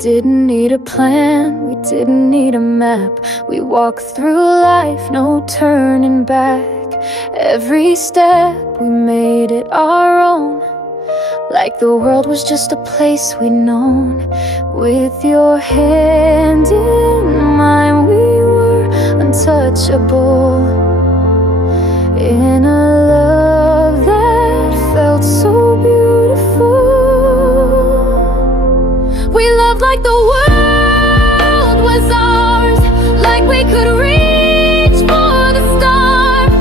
didn't need a plan, we didn't need a map. We walked through life, no turning back. Every step, we made it our own, like the world was just a place we'd known. With your hand in mine, we were untouchable, in a love that felt so beautiful. We loved like the world was ours, like we could reach for the stars.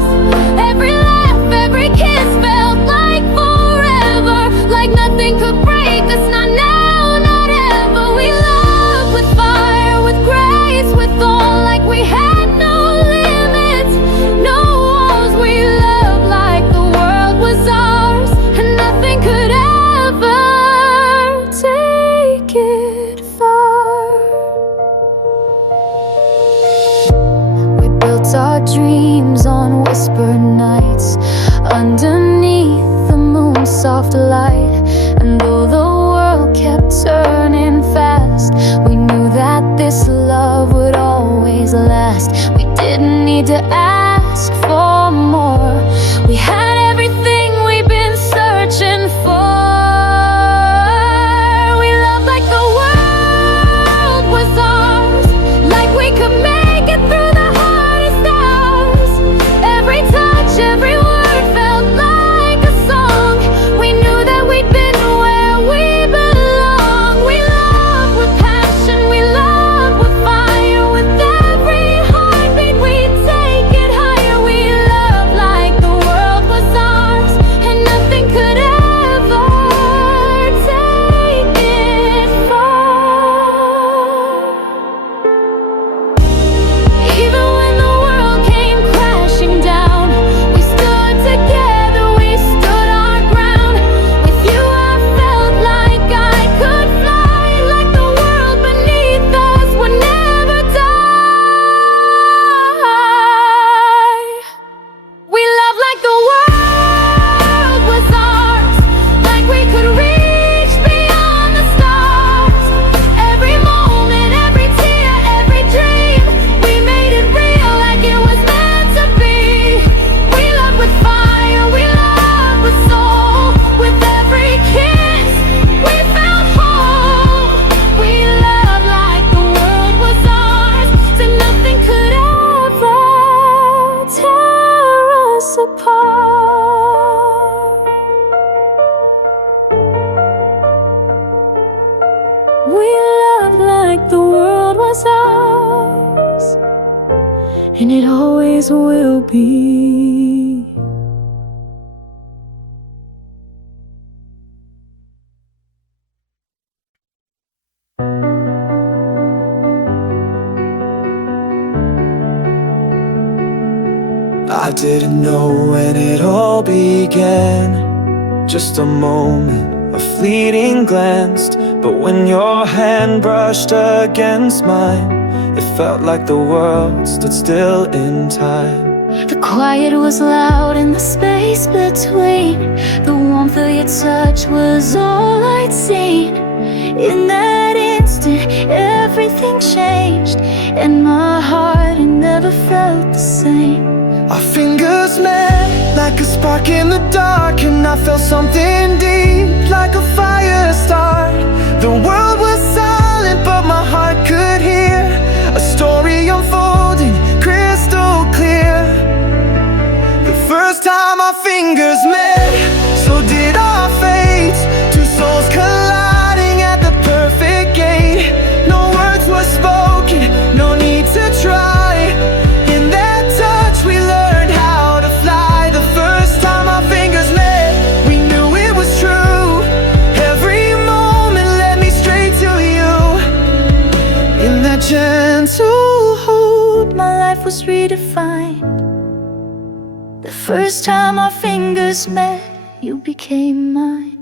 Every laugh, every kiss felt like forever, like nothing could break us, not now, not ever. We loved with fire, with grace, with all, like we had no limits, no walls. We loved like the world was ours, and nothing could ever take it far. We built our dreams on whispered nights, underneath the moon's soft light. And though the world kept turning fast, we knew that this love would always last. We didn't need to ask for more, we had everything we've been searching for. We loved like the world was ours, like we could make it through the hardest hours. Every touch, every word felt like a song. We knew that we'd been where we belong. We loved with passion, we loved with fire. With every heartbeat we'd take it higher. We loved like the world was ours, and nothing could ever take it far. Even when the world came crashing down, we stood together, we stood our ground. With you I felt like I could fly, like the world beneath us would never die. We loved like the world was ours, like we could reach beyond the stars. Every moment, every tear, every dream, we made it real like it was meant to be. We loved with fire, we loved with soul. With every kiss, we felt whole. We loved like the world was ours, so nothing could ever tear us apart. We loved like the world was ours, and it always will be. I didn't know when it all began, just a moment, a fleeting glance. But when your hand brushed against mine, it felt like the world stood still in time. The quiet was loud in the space between. The warmth of your touch was all I'd seen. In that instant, everything changed, and my heart had never felt the same. Our fingers met like a spark in the dark, and I felt something deep, like a fire start. The world was silent, but my heart could hear a story unfolding, crystal clear. The first time our fingers met, so did our fates. Two souls colliding at the perfect gate. No words were spoken, no need to try. In that touch we learned how to fly. The first time our fingers met, we knew it was true. Every moment led me straight to you. In that gentle hold, My life was redefined. The first time our fingers met, you became mine.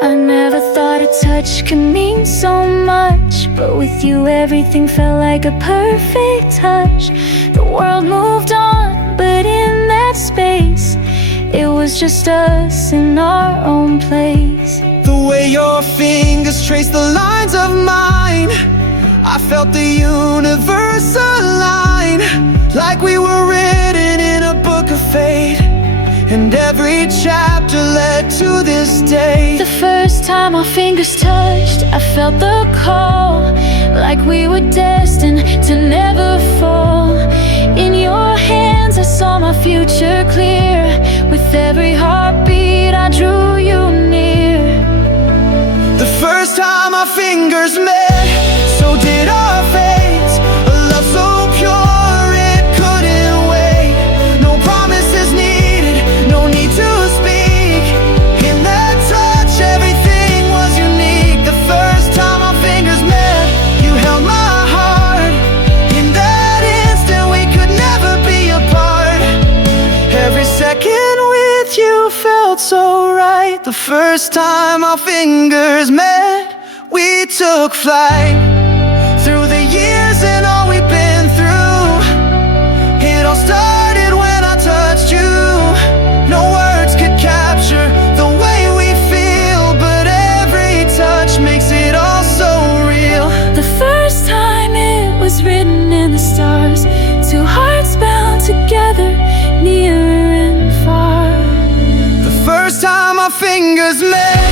I never thought a touch could mean so much, but with you everything felt like a perfect touch. The world moved on, but in that space, it was just us in our own place. the way your fingers trace the lines of mine. I felt the universe align, like we were written in a book of fate, and every chapter led to this day. The first time our fingers touched, I felt the call, like we were destined to never fall. In your hands I saw my future clear. With every heartbeat I drew you near. The first time our fingers met, so did our fates. A love so pure it couldn't wait. No promises needed, no need to speak. In that touch everything was unique. The first time our fingers met, you held my heart. In that instant we could never be apart. Every second with you felt so right. The first time our fingers met, we took flight. Through the years and all we've been through, it all started when I touched you. No words could capture the way we feel, but every touch makes it all so real. The first time it was written in the stars, two hearts bound together, near and far. The first time our fingers met,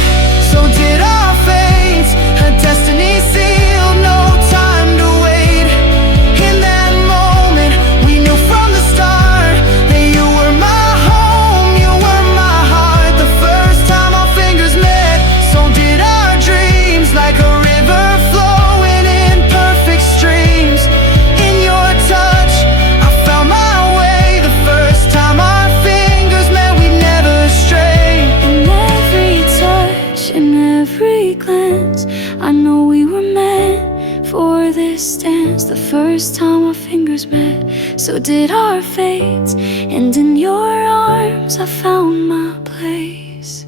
so did our fates. A destiny sealed, no time to wait. In that moment, we knew from the start that you were my home, you were my heart. The first time our fingers met, so did our dreams, like a river flowing in perfect streams. In your touch, I found my way. The first time our fingers met, we never strayed. In every touch, in every glance, I know we were meant for this dance. The first time our fingers met, so did our fates. And in your arms I found my place.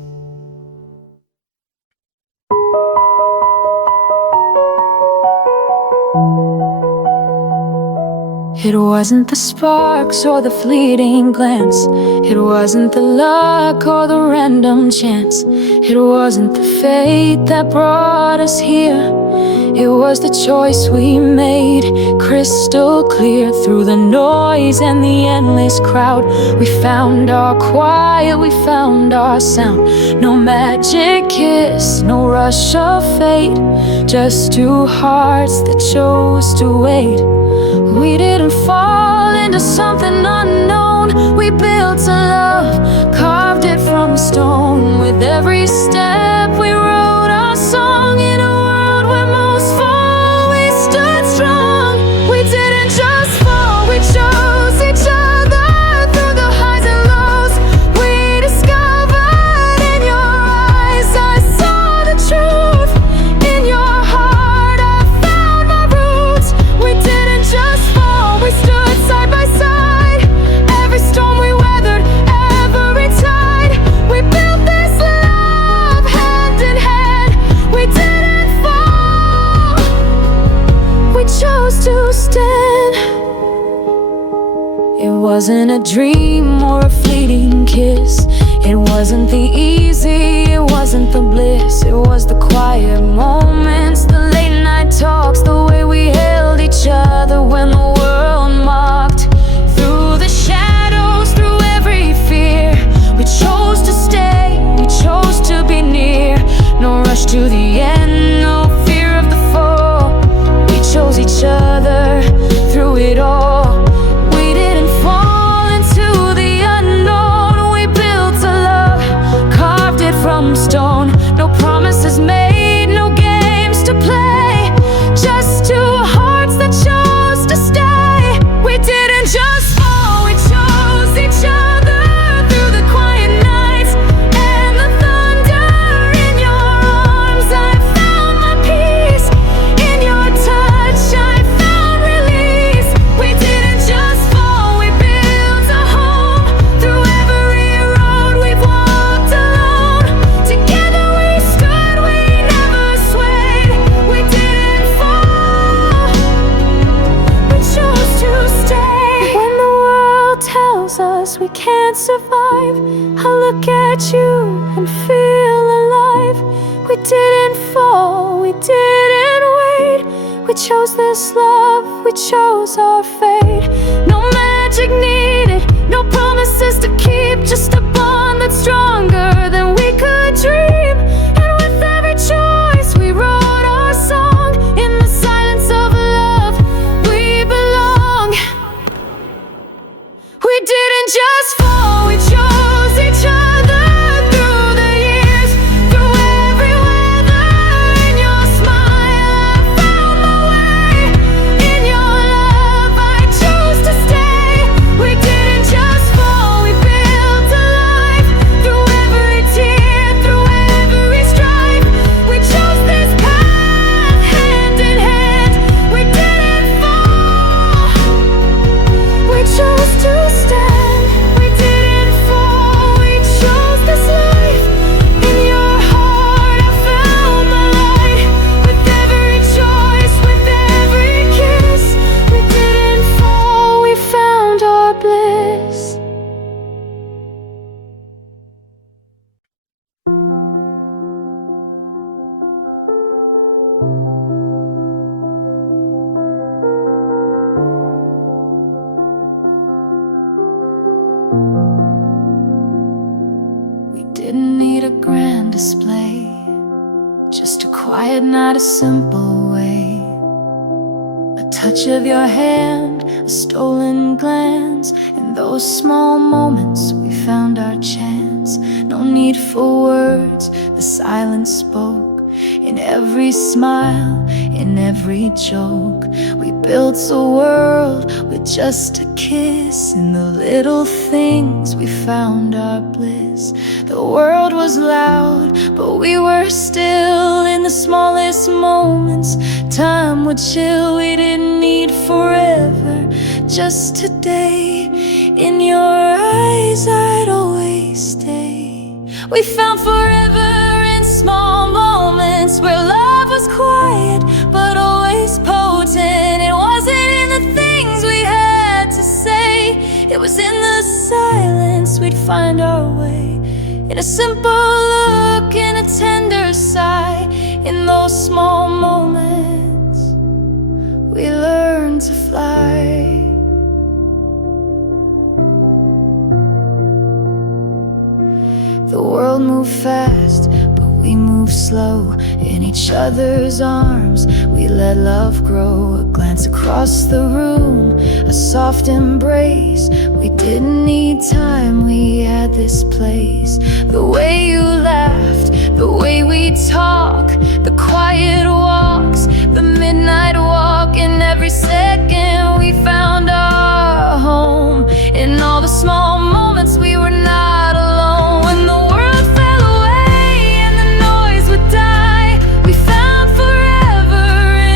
It wasn't the sparks or the fleeting glance. It wasn't the luck or the random chance. It wasn't the fate that brought us here. It was the choice we made, crystal clear. Through the noise and the endless crowd, we found our quiet, we found our sound. No magic kiss, no rush of fate, just two hearts that chose to wait. We didn't fall into something unknown. We built a love, carved it from stone. With every step we wrote our song. In a world where most fall, we stood strong. We didn't just fall, we chose each other. Through the highs and lows, we discovered in your eyes I saw the truth. In your heart I found my roots. We didn't just fall, we stood side by side. Every storm we weathered, every tide. We built this love hand in hand. We didn't fall, we chose to stand. It wasn't a dream or a fleeting kiss. It wasn't the easy, it wasn't the bliss. It was the quiet moments, the late night talks, the way we held each other when the world mocked. Through the shadows, through every fear, we chose to stay, we chose to be near. No rush to the end, no fear of the fall. We chose each other through it all. We didn't fall into the unknown. We built a love, carved it from stone. No promises made, no games to play, just two hearts that chose to stay. We didn't just fall, we chose each other. Through the quiet nights and the thunder. In your arms I found my peace. In your touch I found release. We didn't just fall, we built a home. Through every road we've walked alone. Together we stood, we never swayed. We didn't fall, we chose to stay. When the world tells us we can't survive, I look at you and feel alive. We didn't fall, we we didn't wait. We chose this love, we chose our fate. No magic needed, no promises to keep, just a bond that's stronger than we could dream. And with every choice we wrote our song, in the silence of love we belong. We didn't just fall, we chose each other through the years, through every weather. In your smile I found my way, in your love I chose to stay. We didn't just fall, we built a life, through every tear, through every strife. We chose this path hand in hand. We didn't fall, we chose to stand. We didn't fall, we chose this life. In your heart I found my light. With every choice, with every kiss, we didn't fall, we found our bliss. We didn't need a grand display, just a quiet night, a simple way. A touch of your hand, a stolen glance. In those small moments we found our chance. No need for words, the silence spoke. In every smile, in every joke, we built a world with just a kiss. In the little things we found our bliss. The world was loud, but we were still. In the smallest moments, time would chill. We didn't need forever, just today. In your eyes I'd always stay. We found forever in small moments, where love was quiet but always potent. It wasn't in the things we had to say, it was in the silence we'd find our way. In a simple look, in a tender sigh, in those small moments we learned to fly. The world moved fast, but we moved slow. In each other's arms we let love grow. A glance across the room, a soft embrace. We didn't need time, we had this place. The way you laughed, the way we talk, the quiet walks, the midnight walk. In every second we found our home. In all the small moments we were not alone. When the world fell away and the noise would die, we found forever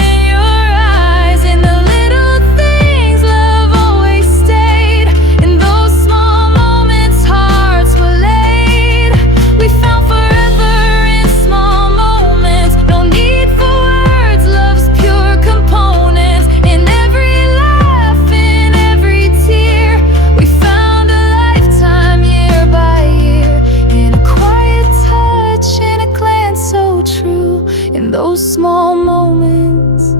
in your eyes. In the little things love always stayed. In those small moments hearts were laid. We found forever in small moments. No need for words, love's pure component. In every laugh, in every tear, we found a lifetime, year by year. In a quiet touch, in a glance so true. In those small moments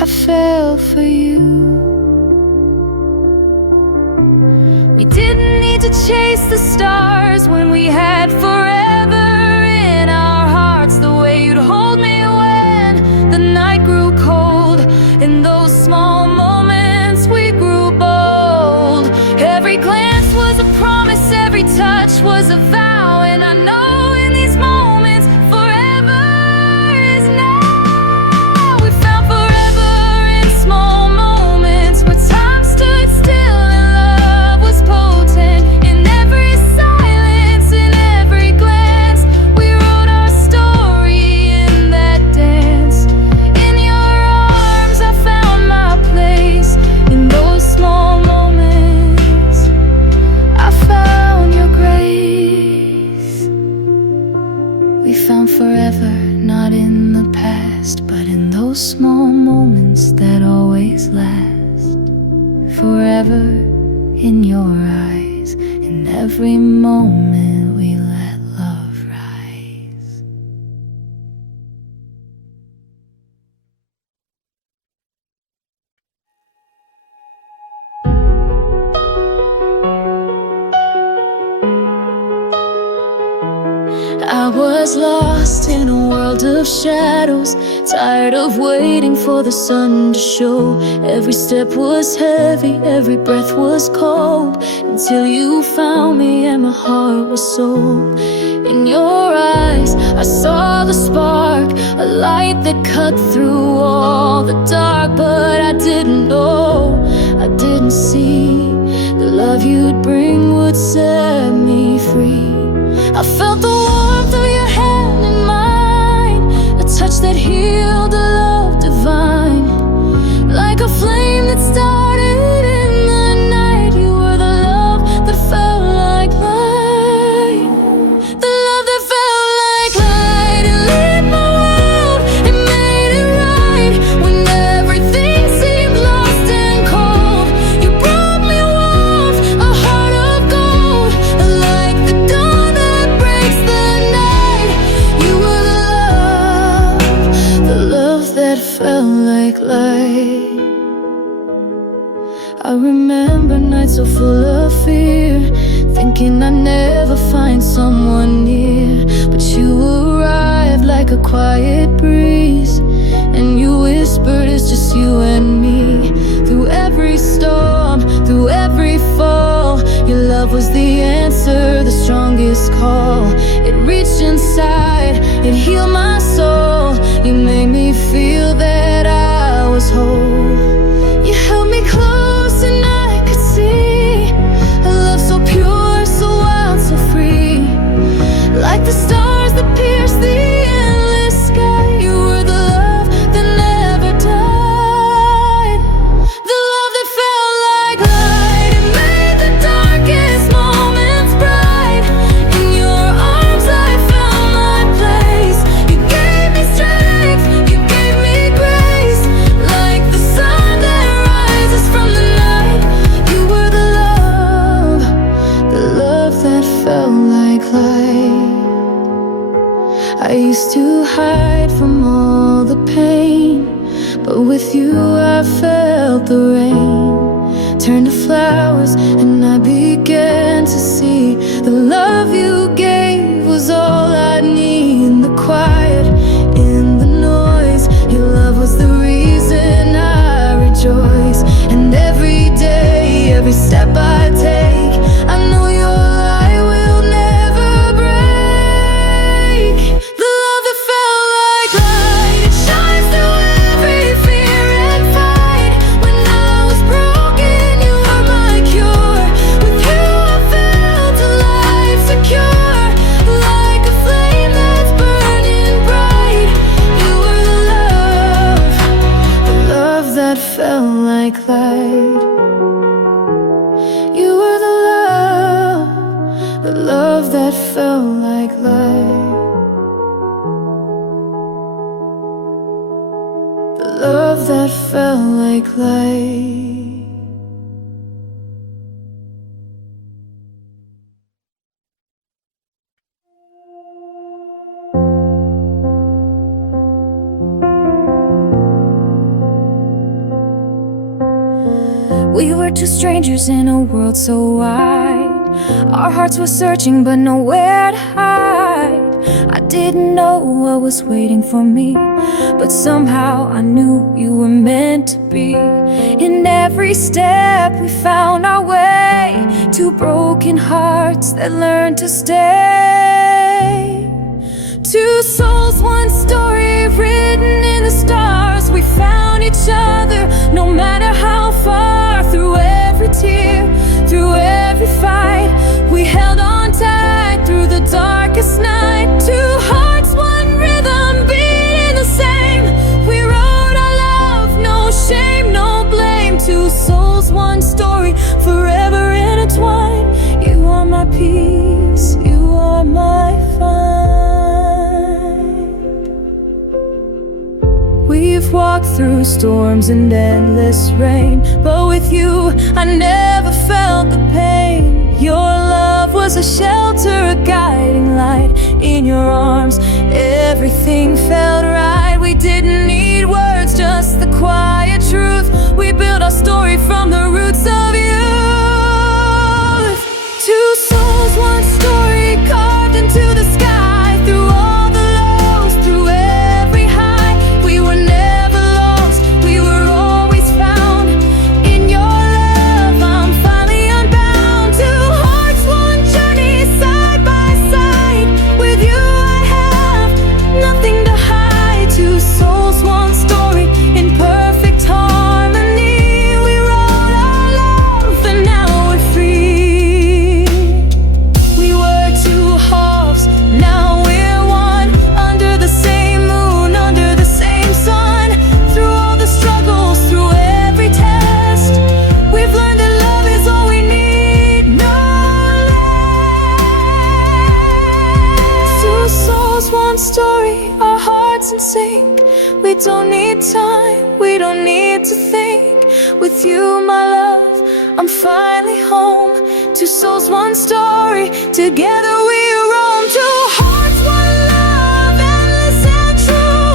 I fell for you. We didn't need to chase the stars when we had forever in our hearts. The way you'd hold me when the night grew cold. In those small moments we grew bold. Every glance was a promise, every touch was a vow. And I know in these moments forever is now. We found forever in small moments, where time stood still and love was potent. In every silence, in every glance, we wrote our story in that dance. In your arms I found my place. In those small moments I found your grace. We found forever, not in the past, but in those small moments that always last. Forever in your eyes, in every moment we let love rise. was lost in a world of shadows, tired of waiting for the sun to show. Every step was heavy, every breath was cold, until you found me and my heart was sold. In your eyes, I saw the spark, a light that cut through all the dark. But I didn't know, I didn't see, the love you'd bring would set me free. I felt the warmth of your hand in mine, a touch that healed, a love divine. Like a flame that started in the night, you were the love that felt like light. The love that felt like light. It lit my world, it made it right. When everything seemed lost and cold, you brought me warmth, a heart of gold. Like the dawn that breaks the night, you were the love that felt like light. I remember nights so full of fear, thinking I'd never find someone near. But you arrived like a quiet breeze, and you whispered it's just you and me. Through every storm, through every fall, your love was the answer, the strongest call. It reached inside, it healed my soul. You made me feel that I was whole. You held me close and I could see a love so pure, so wild, so free. Like the stars that pierce the endless sky, you were the love that never died. The love that felt like light, it made the darkest moments bright. In your arms I found my place. You gave me strength, you gave me grace. Like the sun that rises from the night, you were the love that felt like light. I used to hide from all the pain, but with you I felt the rain turn to flowers, and I began to see the love you gave was all I need. In the quiet, in the noise, your love was the reason I rejoice. And every day, every step I take, I know your light will never break. The love that felt like light, it shines through every fear and fight. When I was broken, you were my cure. With you I felt alive, secure. Like a flame that's burning bright, you were the love that felt like light. You were the love that felt like light. The love that felt like light. We were two strangers in a world so wide. Our hearts were searching but nowhere to hide. I didn't know what was waiting for me, but somehow I knew you were meant to be. In every step we found our way, two broken hearts that learned to stay. Two souls, one story written in the stars. We found each other no matter how far. Through every tear, through every fight, we held on tight through the darkest night. Two hearts, one rhythm, beating the same. We wrote our love, no shame, no blame. Two souls, one story, forever intertwined. You are my peace, you are my find. We've walked through storms and endless rain, but with you I never felt the pain. Your love was a shelter, a guiding light. In your arms everything felt right. We didn't need words, just the quiet truth. We built our story from the roots of youth. Two souls, one story, carved into the sky. Through all sync. We don't need time, we don't need to think. With you, my love, I'm finally home. Two souls, one story, together we roam. Two hearts, one love, endless and true.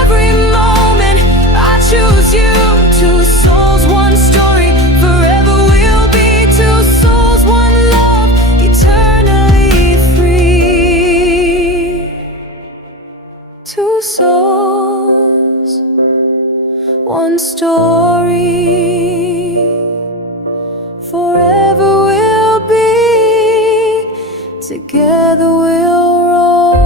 Every moment I choose you. Two souls, one story, forever we'll be. Two souls, one love, eternally free. Two souls, one story, forever we'll be. Together we'll roll.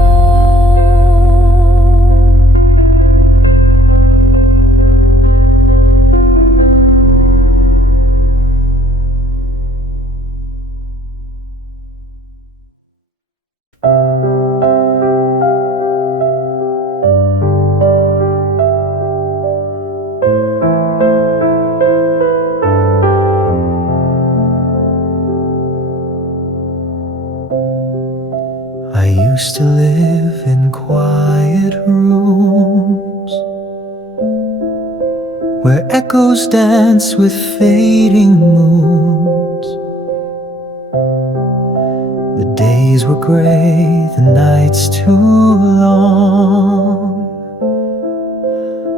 I used to live in quiet rooms where echoes dance with fading moons. The days were gray, the nights too long.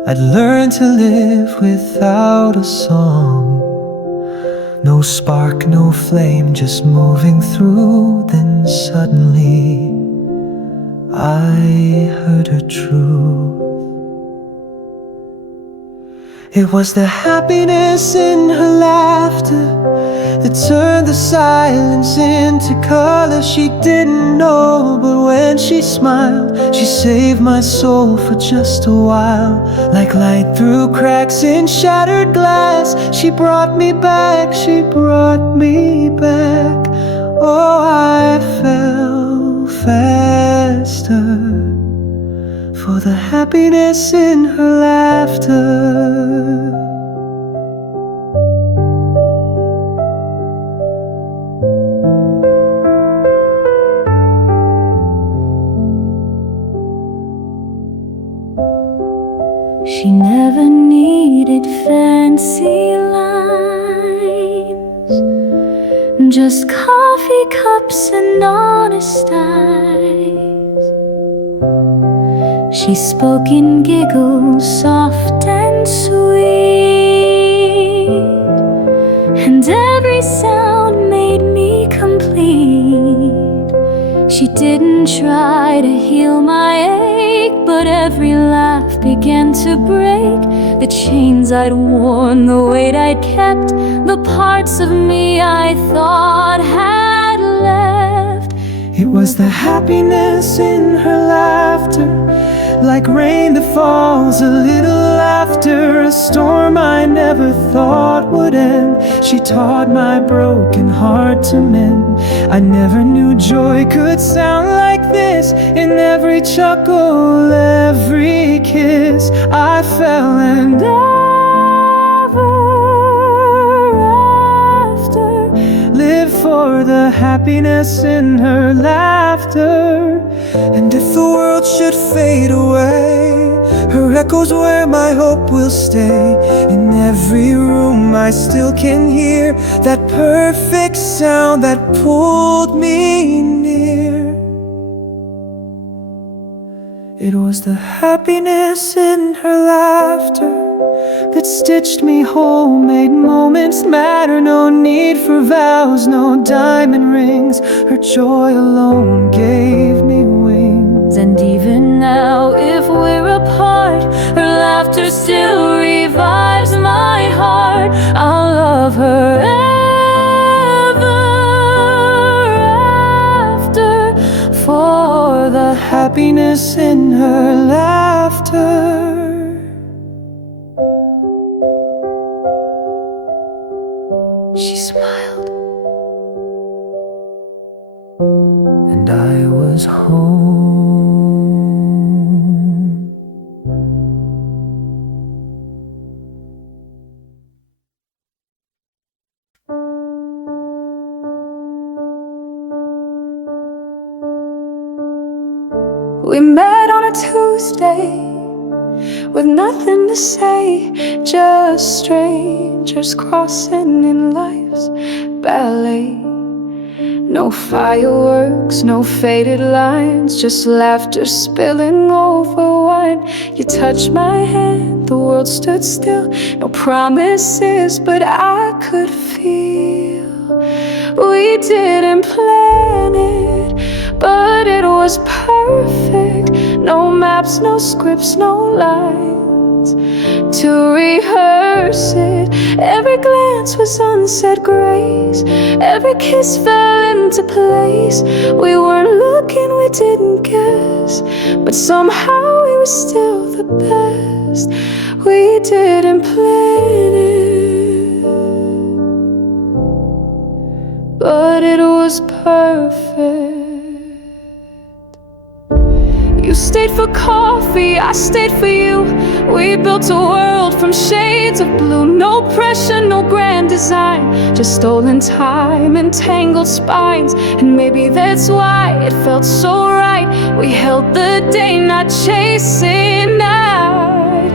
I'd learned to live without a song. No spark, no flame, just moving through. Then suddenly I heard her truth. It was the happiness in her laughter that turned the silence into color. She didn't know, but when she smiled, she saved my soul for just a while. Like light through cracks in shattered glass, she brought me back, she brought me back. Oh, I fell faster for the happiness in her laughter. She never needed fancy lines, just coffee cups and honest eyes. She spoke in giggles, soft and sweet, and every sound made me complete. She didn't try to heal my ache, but every laugh began to break the chains I'd worn, the weight I'd kept, the parts of me I thought had left. It was the happiness in her laughter, like rain that falls, a little after a storm I never thought would end. She taught my broken heart to mend. I never knew joy could sound like this. In every chuckle, every kiss, I fell and ever after lived for the happiness in her laughter. And if the world should fade away, her echoes where my hope will stay. In every room I still can hear that perfect sound that pulled me near. It was the happiness in her laughter that stitched me whole, made moments matter. No need for vows, no diamond rings. Her joy alone gave me wings. And even now, if we're apart, her laughter still revives my heart. I'll love her ever after for the Happiness in her laughter. She smiled, and I was home. We met on a Tuesday, with nothing to say, just strangers crossing in life's ballet. No fireworks, no faded lines, just laughter spilling over wine. You touched my hand, the world stood still. No promises, but I could feel. We didn't plan it, but it was perfect. No maps, no scripts, no lines to rehearse it. Every glance was unsaid grace, every kiss fell into place. We weren't looking, we didn't guess, but somehow we were still the best. We didn't plan it, but it was perfect. You stayed for coffee, I stayed for you. We built a world from shades of blue. No pressure, no grand design, just stolen time and tangled spines. And maybe that's why it felt so right. We held the day, not chasing night.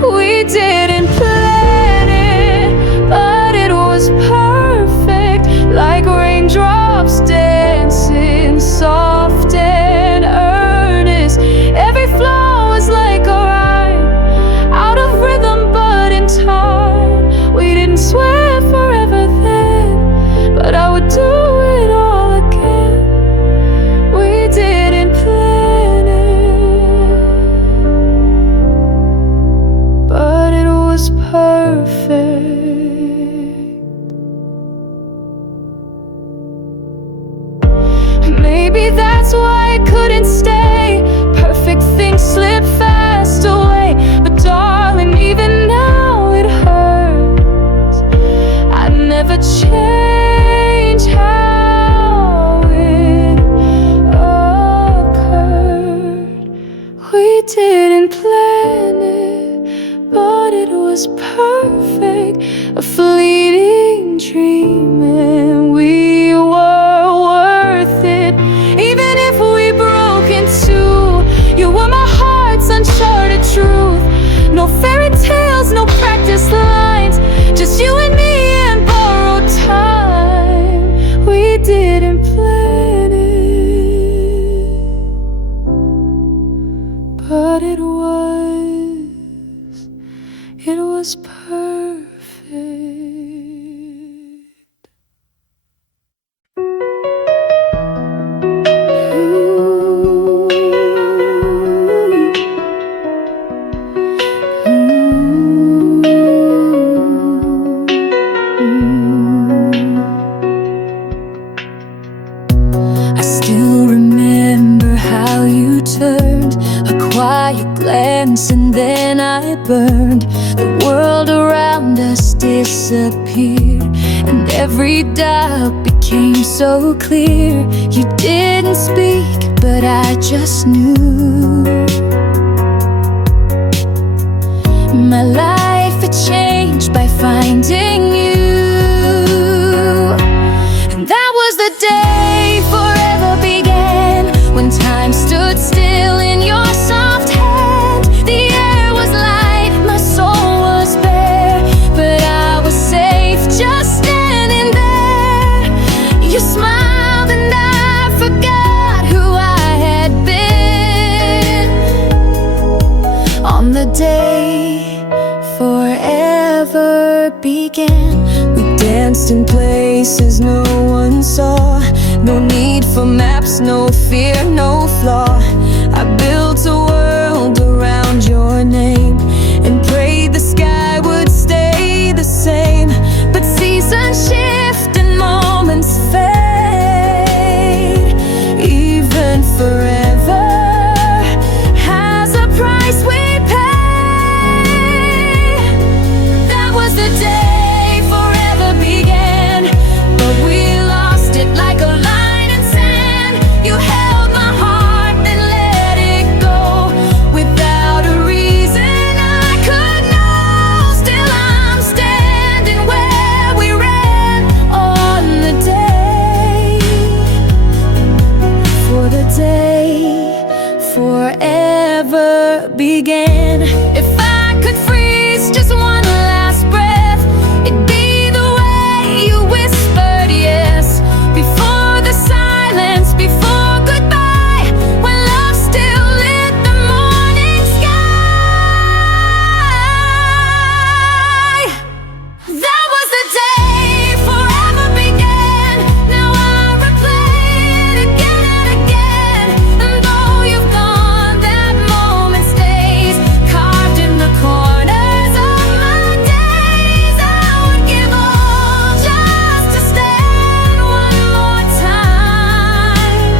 We didn't plan it, but it was perfect. Like raindrops dancing soft and earnest. Every flow was like a rhyme, out of rhythm but in time. We didn't swear forever then, but I would do it all again. We didn't plan it, but it was perfect. Maybe that's why I couldn't stay. Perfect things slip fast away, but darling, even now it hurts. I'd never change how it occurred. We didn't plan it, but it was perfect. A fleeting dream, and we were worth it. Even if we broke in two, you were my heart's uncharted truth. No fairy tales, no practice lines, just you and me and borrowed time. We didn't plan it, but it was perfect. I still remember how you turned, a quiet glance and then I burned. The world around us disappeared, and every doubt became so clear. You didn't speak, but I just knew. My life had changed by finding you, and that was the day forever began, when time stood still in your soft hand. The air was light, my soul was bare, but I was safe just standing there. You smiled and I forgot who I had been. On the day forever began, we danced in places no one saw. No need for maps, no fear, no flaw. I built a world around your name and prayed the sky would stay the same. But seasons shift and moments fade. Even forever has a price we pay. That was the day forever began, but we lost it like a line in sand. You held my heart, then let it go. again. If I could freeze just one last breath, it'd be the way you whispered yes. Before the silence, before goodbye, when love still lit the morning sky. That was the day forever began. Now I replay it again and again. And though you've gone, that moment stays carved in the corners of my days. I would give all just to stand one more time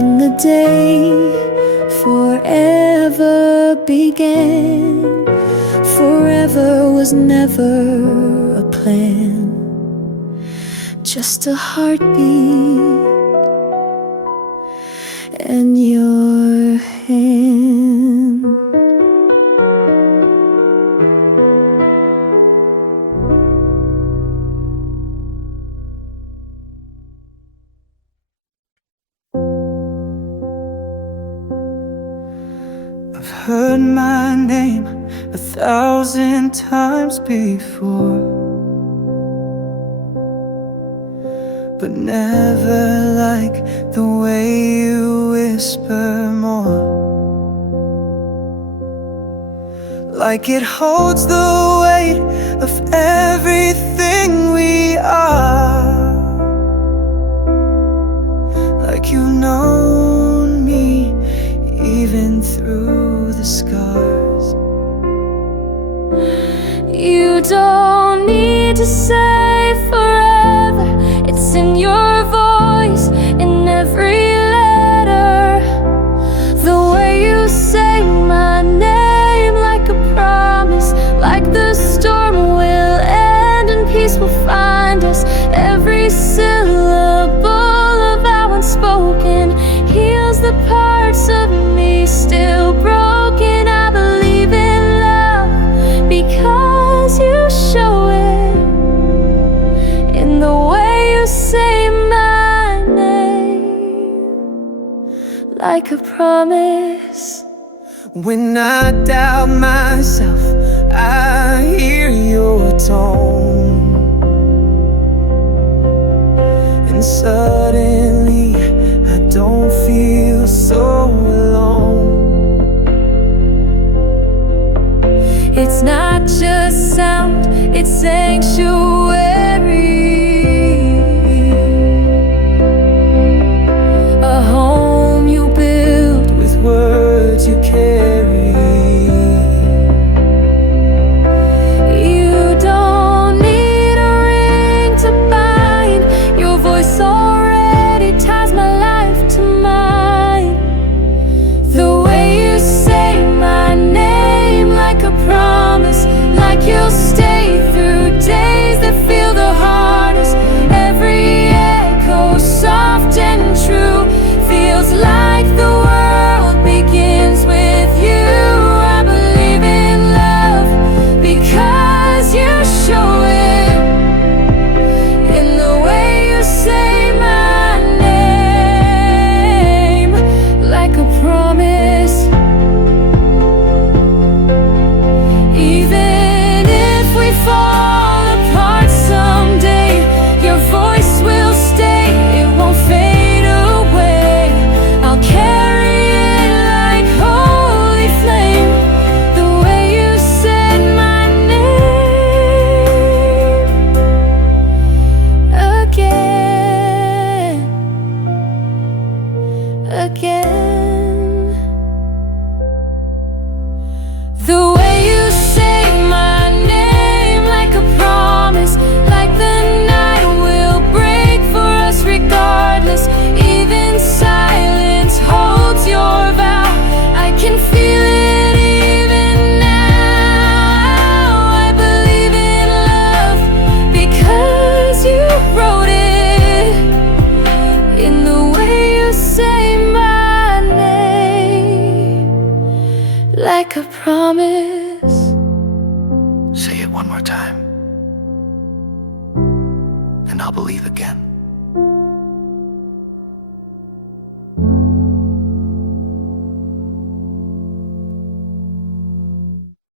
in the day forever began. Forever was never a plan, just a heartbeat and your hand. I've heard my name 1,000 times before, but never like the way you whisper more. Like it holds the weight of everything we are. Like you've known me even through the scars. You don't need to say forever, it's in your voice, in every letter. The way you say my name, like a promise, like the storm will end and peace will find us. Every syllable of our unspoken heals the parts of me still broken. I believe in love because you show it in the way you say my name, like a promise. When I doubt myself, I hear your tone, and suddenly I don't feel so alone. It's not just sound, it's sanctuary. A home you build With words you carry, you don't need a ring to bind. Your voice already ties my life to mine. The way you say my name, like a promise, like you'll stay through days that feel the hardest. Every echo soft and true feels like the world begins with you. I believe in love because you show it in the way you say my name, like a promise. Even if we fall apart someday, your voice will stay, it won't fade away. I'll carry it like holy flame, the way you said my name again, again. The way you say my name, like a promise, like the night will break for us regardless. Even silence holds your vow. I can feel it even now. I believe in love because you wrote it in the way you say my name, like a promise. say it one more time, and I'll believe again.